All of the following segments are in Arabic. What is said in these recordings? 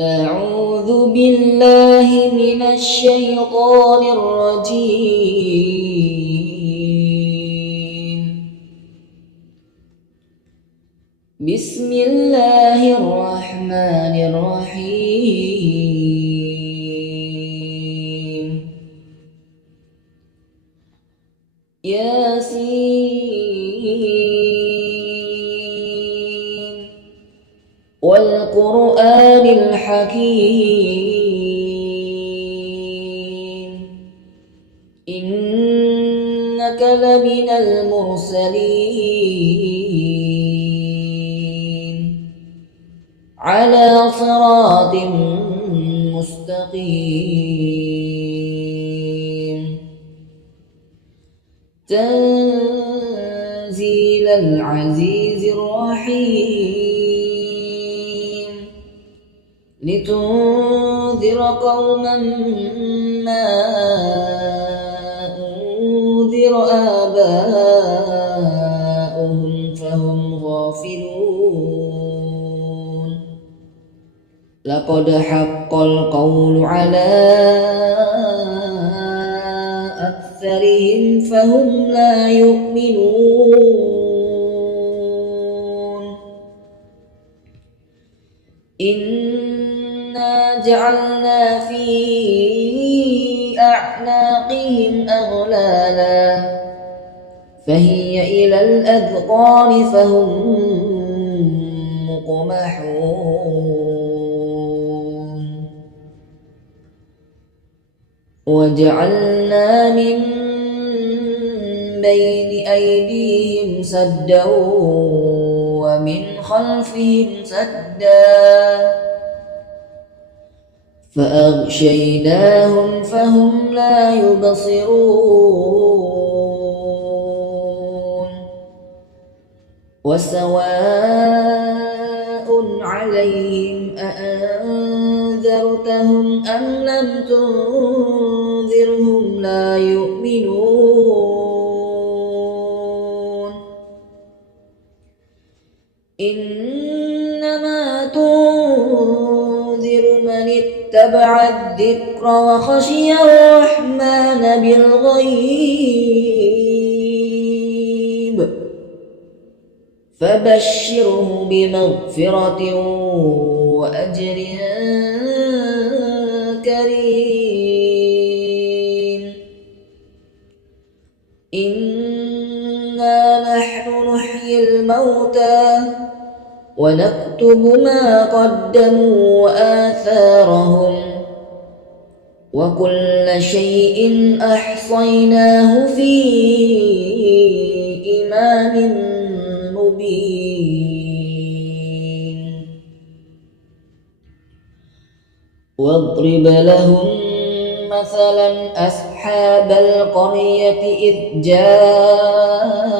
أعوذ بالله من الشيطان الرجيم. بسم الله الرحمن الرحيم. ياسين والقرآن الحكيم إنك لمن المرسلين على صراط مستقيم تنزيل العزيز الرحيم لتنذر قوما ما أنذر آباؤهم فهم غافلون لقد حق القول على أكثرهم فهم لا يؤمنون إنا جعلنا في أعناقهم أغلالا فهي إلى الأذقان فهم مقمحون وجعلنا من بين أيديهم سدا ومن خلفهم سدا فأغشيناهم فهم لا يبصرون وسواء عليهم أأنذرتهم أم لم تنذرهم لا يؤمنون إنما تنذر من اتبع الذكر وخشي الرحمن بالغيب فبشره بمغفرة وأجر كريم إنا نحن نحيي الموتى ونكتب ما قدموا وآثارهم وكل شيء أحصيناه في إمام مبين واضرب لهم مثلا أصحاب القرية إذ جاءها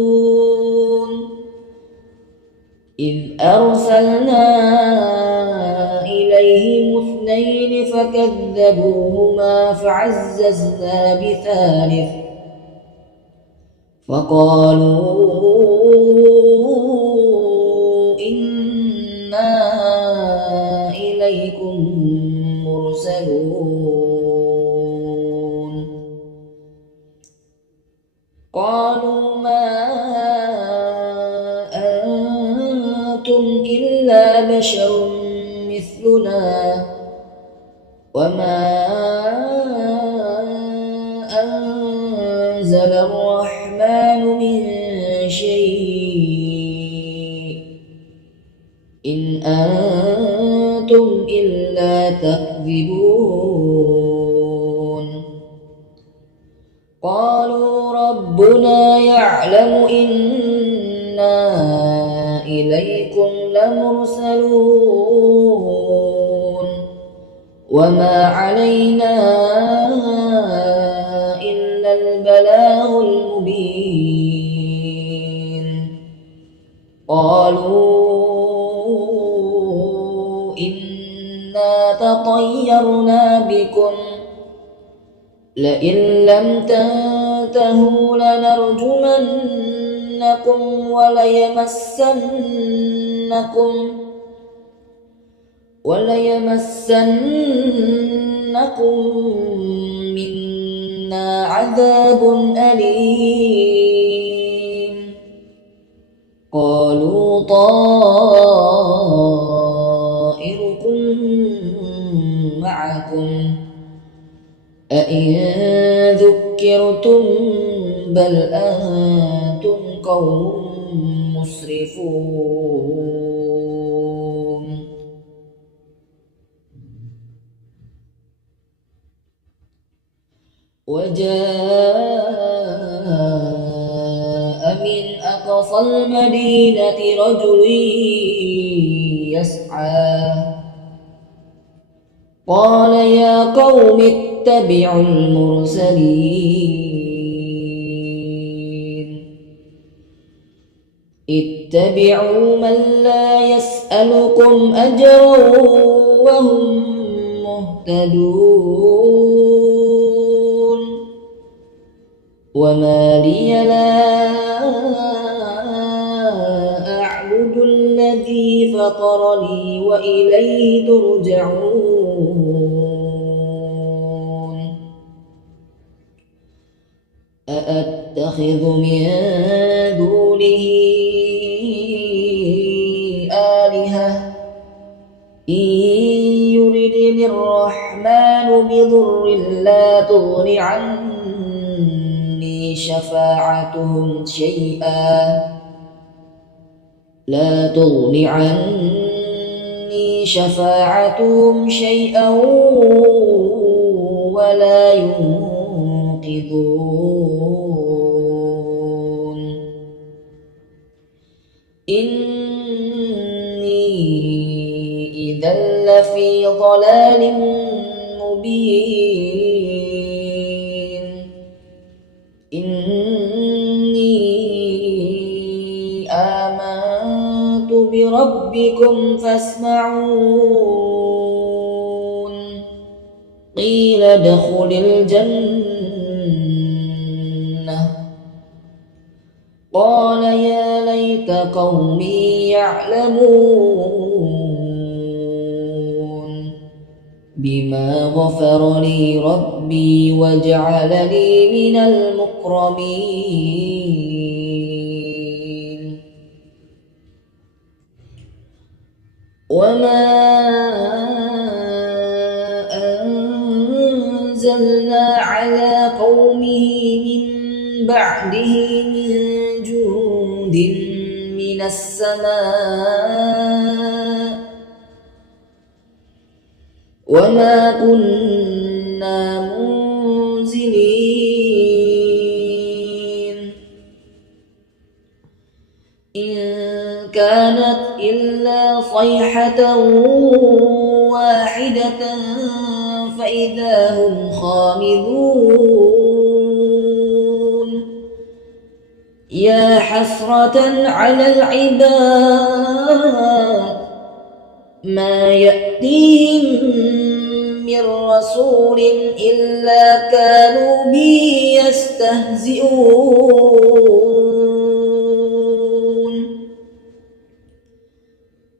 المرسلون إذ أرسلنا إليهم اثنين فكذبوهما فعززنا بثالث فقالوا إنا إليكم مرسلون قالوا ما أنتم إلا بشر مثلنا وما أنزل الرحمن من شيء إن أنتم إلا تكذبون قالوا ربنا يعلم إنا إليكم لمرسلون وما علينا إلا البلاغ المبين قالوا إنا تطيرنا بكم لئن لم تنتهوا لنرجمن وليمسنكم منا عذاب أليم قالوا طائركم معكم أئن ذكرتم بل أنتم قوم مسرفون وجاء من أقصى المدينة رجل يسعى قال يا قوم اتبعوا المرسلين اتبعوا من لا يسألكم أجرا وهم مهتدون وما لي لا أعبد الذي فطرني وإليه ترجعون أأتخذ من دونه آلهة إن يردني الرحمن بضر لا تغن عني شفاعتهم شيئا ولا ينقذون إني إذا لفي ضلال مبين إني آمنت بربكم فاسمعون قيل ادخل الجنة قال يا ليت قومي يعلمون بما غفر لي ربي وجعلني من المكرمين وما أنزلنا على قومه من بعده من جند من السماء وما كنا منزلين إن كانت إلا صيحة واحدة فإذا هم خامدون يا حسرة على العباد ما يأتيهم من رسول إلا كانوا به يستهزئون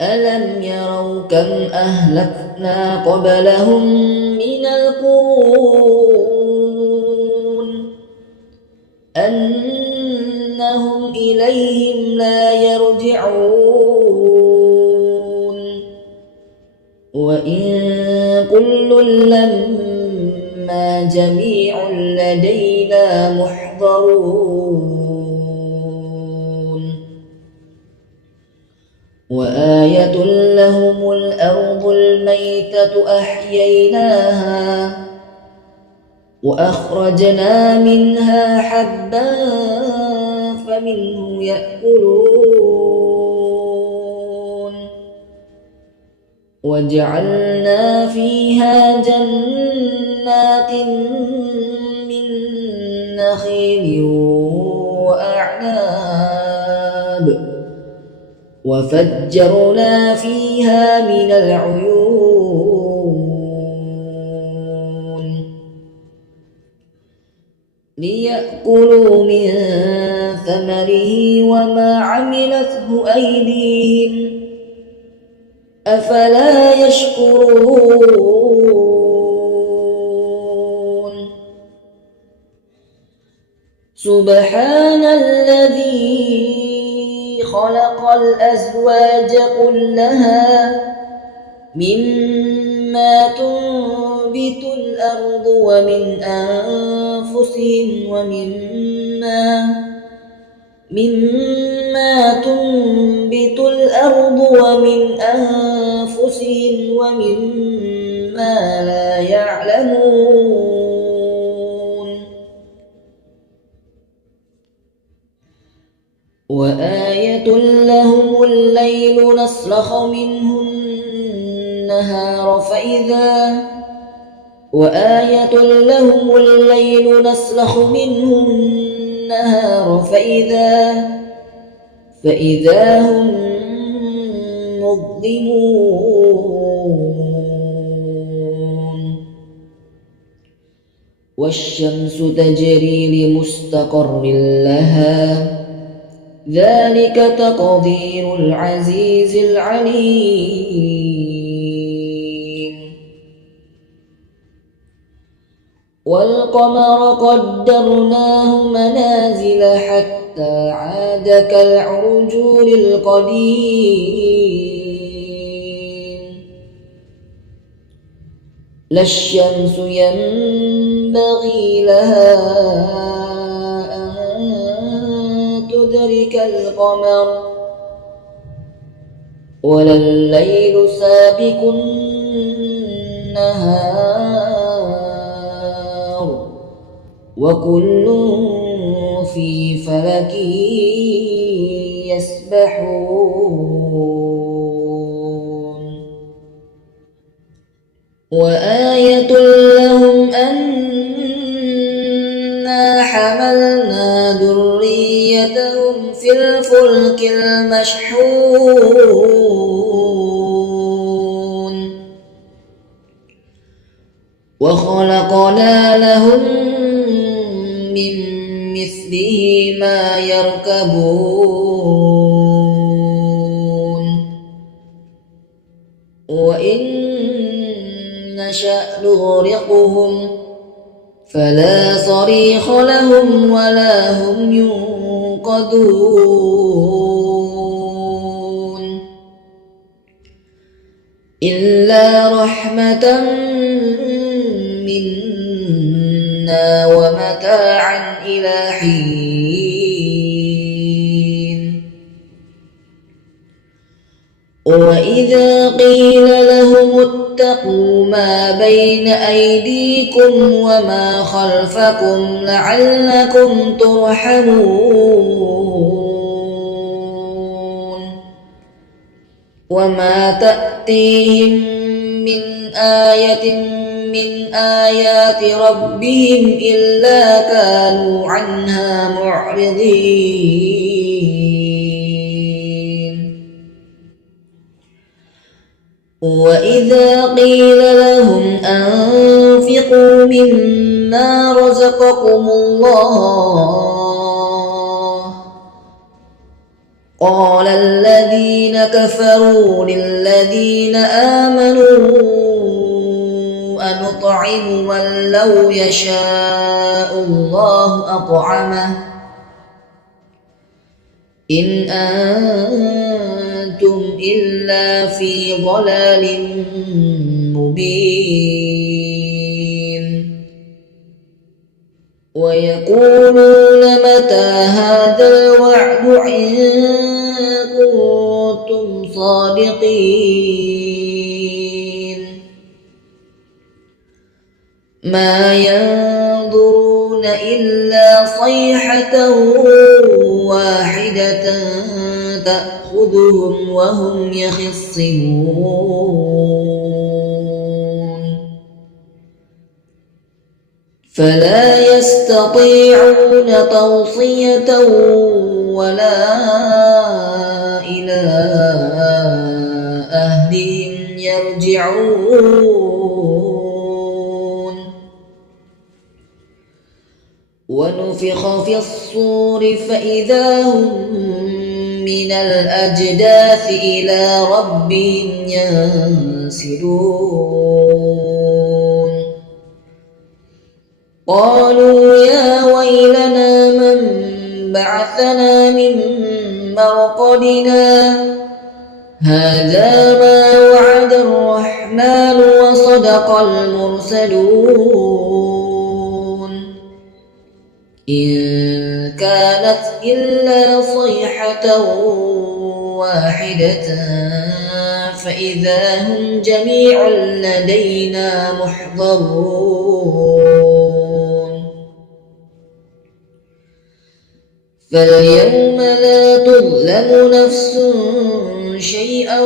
ألم يروا كم أهلكنا قبلهم من القرون أنهم إليهم لا يرجعون وإن كل لما جميع لدينا محضرون وآية لهم الأرض الميتة أحييناها وأخرجنا منها حبا فمنه يأكلون وجعلنا فيها جنات من نخيل وأعناب وفجرنا فيها من العيون ليأكلوا من ثمره ثمره وما عملته أيديهم أفلا يشكرون سبحان الذي خلق الأزواج كلها مما تنبت الأرض ومن أنفسهم ومما لا يعلمون وآية لهم الليل نسلخ منه النهار فإذا هم مظلمون والشمس تجري لمستقر لها ذلك تقدير العزيز العليم والقمر قدرناه منازل حتى عاد كالعرجون القديم لا الشمس ينبغي لها أن تدرك القمر ولا الليل سابق النهار وكل في فلك يسبحون وآية لهم أنا حملنا ذريتهم في الفلك المشحون وخلقنا لهم من مثله ما يركبون وإن نشأ نغرقهم فلا صريخ لهم ولا هم ينقذون إلا رحمة منا ومتاعا إلى حين وإذا قيل لهم اتقوا ما بين أيديكم وما خلفكم لعلكم ترحمون وما تأتيهم من آية من آيات ربهم إلا كانوا عنها معرضين وإذا قيل لهم أنفقوا مما رزقكم الله قال الذين كفروا للذين آمنوا أنطعم من لو يشاء الله أطعمه إن أنتم إلا في ضلال مبين ويقولون متى هذا الوعد إن كنتم صادقين ما ينظرون إلا صيحة واحدة تأخذهم وهم يخصمون فلا يستطيعون توصية ولا إلى أهلهم يرجعون ونفخ ونفخ في الصور فإذا هم من الأجداث إلى ربهم ينسلون قالوا يا ويلنا من بعثنا من مرقدنا هذا ما وعد الرحمن وصدق المرسلون إن كانت إلا صيحة واحدة فإذا هم جميع لدينا محضرون فاليوم لا تظلم نفس شيئا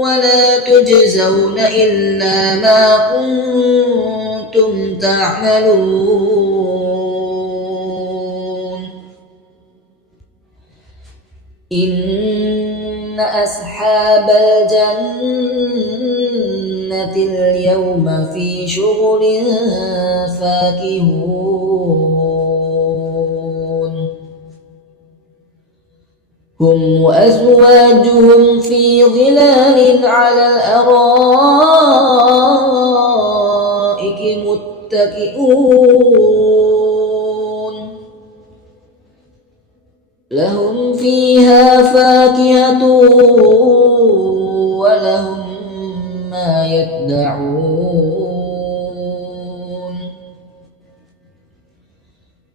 ولا تجزون إلا ما كنتم تعملون إن أصحاب الجنة اليوم في شغل فاكهون هم وأزواجهم في ظلال على الأرائك متكئون لهم فيها فاكهة ولهم ما يدعون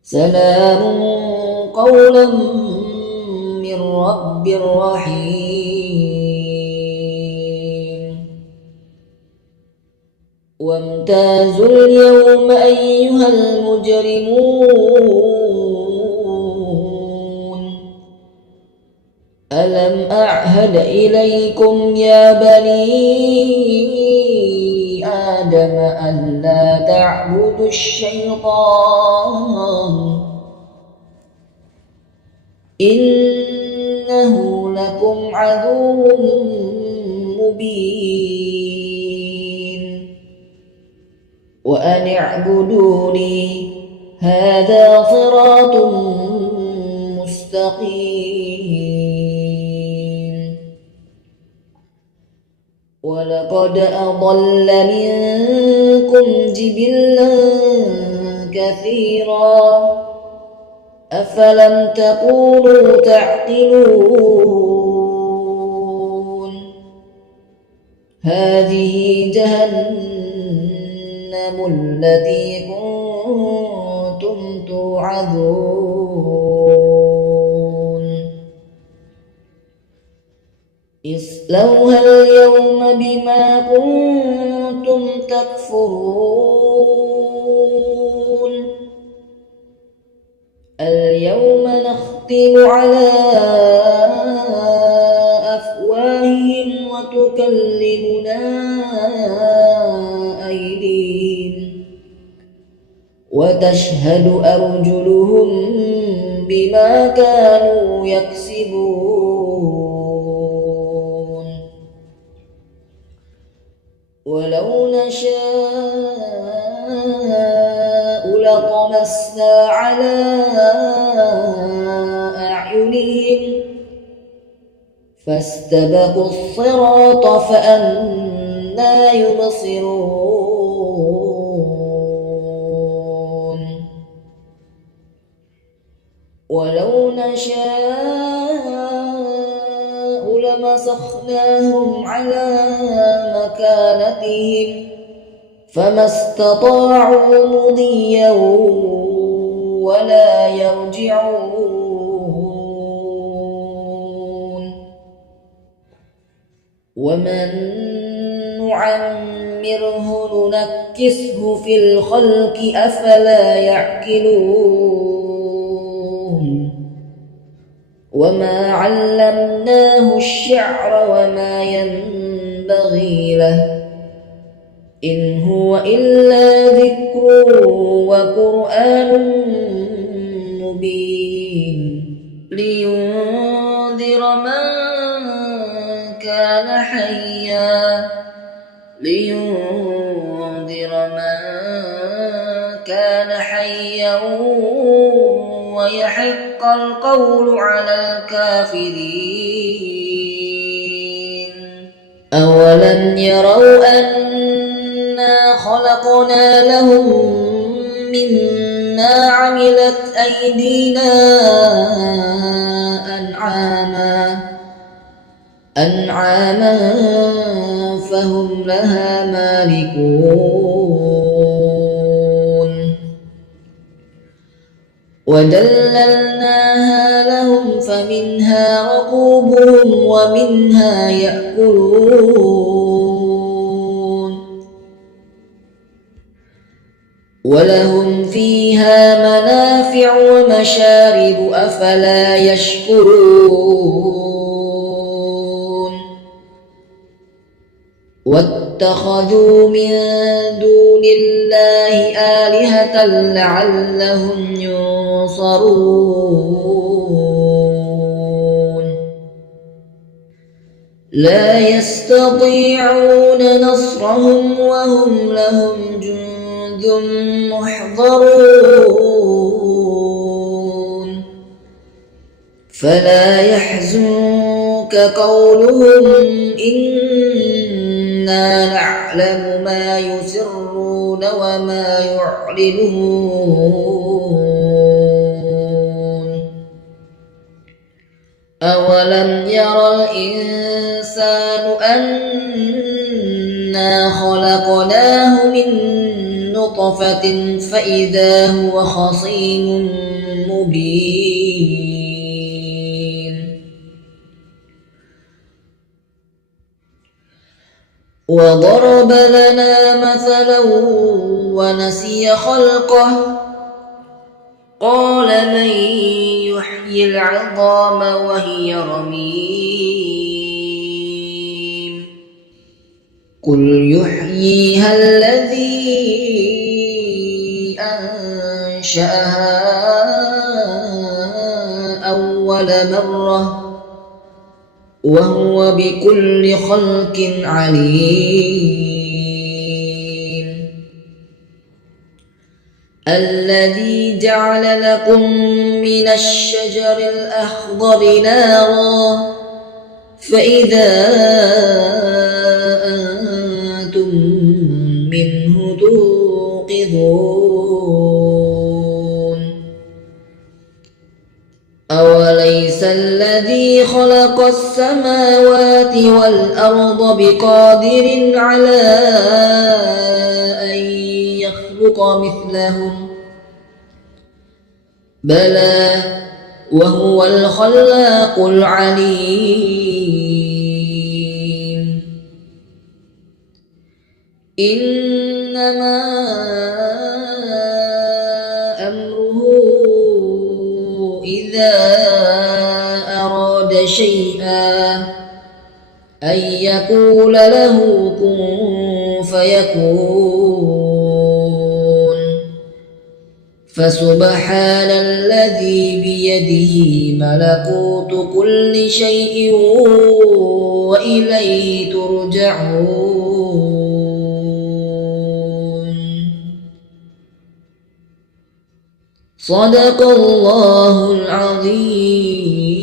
سلام قولا من رب رحيم وامتازوا اليوم أيها المجرمون ألم أعهد إليكم يا بني آدم ألا تعبدوا الشيطان إنه لكم عدو مبين وأن اعبدوني هذا صراط مستقيم ولقد أضل منكم جبلا كثيرا أفلم تكونوا تعقلون هذه جهنم التي كنتم توعدون اصلوها اليوم بما كنتم تكفرون اليوم نختم على أفواههم وتكلمنا أيديهم وتشهد أرجلهم بما كانوا يكسبون ولو نشاء لطمسنا على أعينهم فاستبقوا الصراط فأنى يبصرون ولو نشاء لمسخناهم على مكانتهم فما استطاعوا مضيا ولا يرجعون ومن نعمره ننكسه في الخلق أفلا يعقلون وما علمناه الشعر وما ينبغي له إن هو إلا ذكر وقرآن مبين لينذر من كان حيا ويحق القول على الكافرين. أولم يروا أنا خلقنا لهم مما عملت أيدينا أنعاما فهم لها مالكون وذللناها لهم فمنها ركوبهم ومنها يأكلون ولهم فيها منافع ومشارب أفلا يشكرون واتخذوا من دون الله آلهة لعلهم ينصرون لا يستطيعون نصرهم وهم لهم جند محضرون فلا يحزنك قولهم إنا نعلم ما يسرون وما يعلنون أولم ير الإنسان أنا خلقناه من نطفة فإذا هو خصيم مبين وضرب لنا مثلا ونسي خلقه قال من يحيي العظام وهي رميم قل يحييها الذي أنشأها أول مرة وهو بكل خلق عليم الذي جعل لكم من الشجر الأخضر نارا فإذا أنتم منه توقظون أوليس الذي خلق السماوات والأرض بقادر على أن يخلق مثلهم بلى وهو الخلاق العليم إنما أمره إذا أراد شيئا أن يقول له كن فيكون فسبحان الذي بيده ملكوت كل شيء وإليه ترجعون صدق الله العظيم.